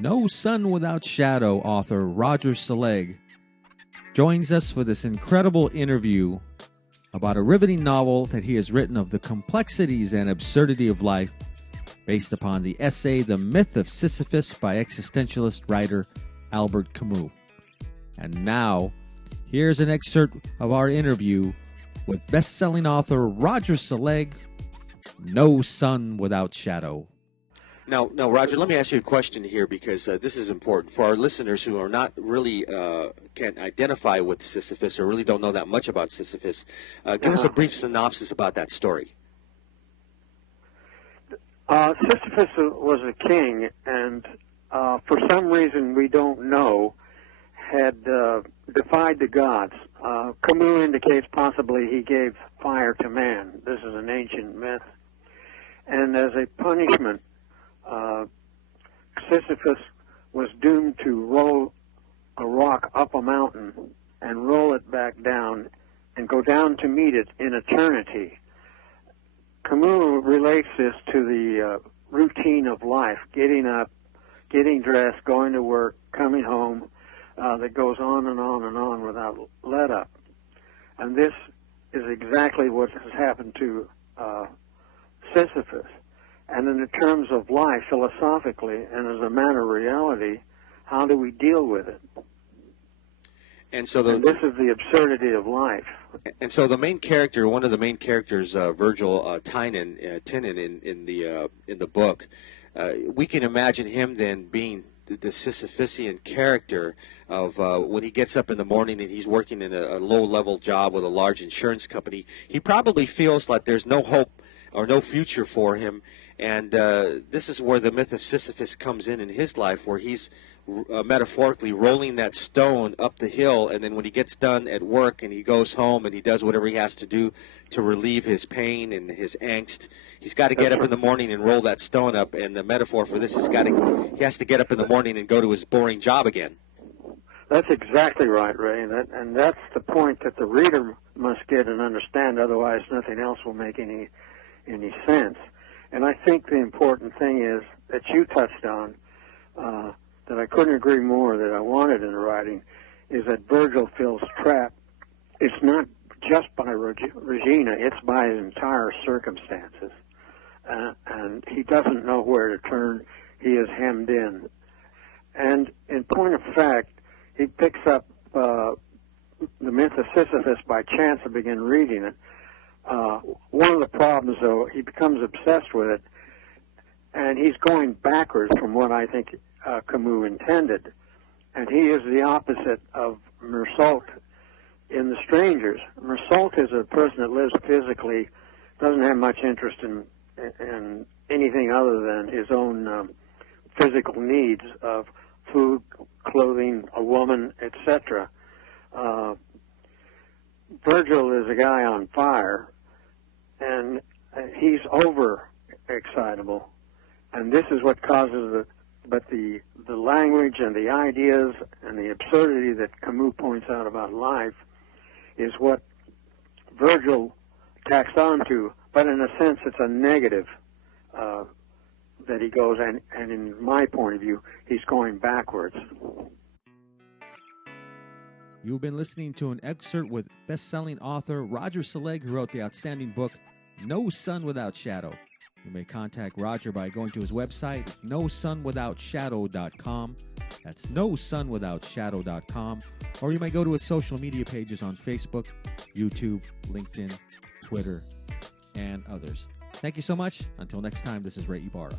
No Sun Without Shadow author Roger Selegue joins us for this incredible interview about a riveting novel that he has written of the complexities and absurdity of life, based upon the essay The Myth of Sisyphus by existentialist writer Albert Camus. And now, here's an excerpt of our interview with best-selling author Roger Selegue, No Sun Without Shadow. Now, Roger, let me ask you a question here, because this is important for our listeners who are not really can identify with Sisyphus or really don't know that much about Sisyphus. Give us a brief synopsis about that story. Sisyphus was a king, and for some reason we don't know, had defied the gods. Camus indicates possibly he gave fire to man. This is an ancient myth. And as a punishment, Sisyphus was doomed to roll a rock up a mountain and roll it back down and go down to meet it in eternity. Camus relates this to the routine of life, getting up, getting dressed, going to work, coming home, that goes on and on and on without let up. And this is exactly what has happened to Sisyphus. And in the terms of life, philosophically, and as a matter of reality, how do we deal with it? And so this is the absurdity of life. And so the main character, one of the main characters, Virgil Tynan in the book, we can imagine him then being the Sisyphusian character of when he gets up in the morning and he's working in a low-level job with a large insurance company. He probably feels like there's no hope or no future for him. And this is where the myth of Sisyphus comes in his life, where he's metaphorically rolling that stone up the hill, and then when he gets done at work and he goes home and he does whatever he has to do to relieve his pain and his angst, he's got to get up in the morning and roll that stone up. And the metaphor for this is he has to get up in the morning and go to his boring job again. That's exactly right, Ray, and that's the point that the reader must get and understand. Otherwise, nothing else will make any sense. And I think the important thing is that you touched on, that I couldn't agree more, that I wanted in the writing, is that Virgil feels trapped. It's not just by Regina, it's by his entire circumstances. And he doesn't know where to turn. He is hemmed in. And in point of fact, he picks up the Myth of Sisyphus by chance and begin reading it. One of the problems, though, he becomes obsessed with it, and he's going backwards from what I think Camus intended. And he is the opposite of Mersault in The Strangers. Mersault is a person that lives physically, doesn't have much interest in anything other than his own physical needs of food, clothing, a woman, etc. Virgil is a guy on fire, and he's over-excitable, and this is what causes the language and the ideas and the absurdity that Camus points out about life is what Virgil tacks on to, but in a sense it's a negative that he goes, and in my point of view, he's going backwards. You've been listening to an excerpt with best-selling author Roger Selegue, who wrote the outstanding book, No Sun Without Shadow. You may contact Roger by going to his website, nosunwithoutshadow.com. That's nosunwithoutshadow.com. Or you may go to his social media pages on Facebook, YouTube, LinkedIn, Twitter, and others. Thank you so much. Until next time, this is Ray Ibarra.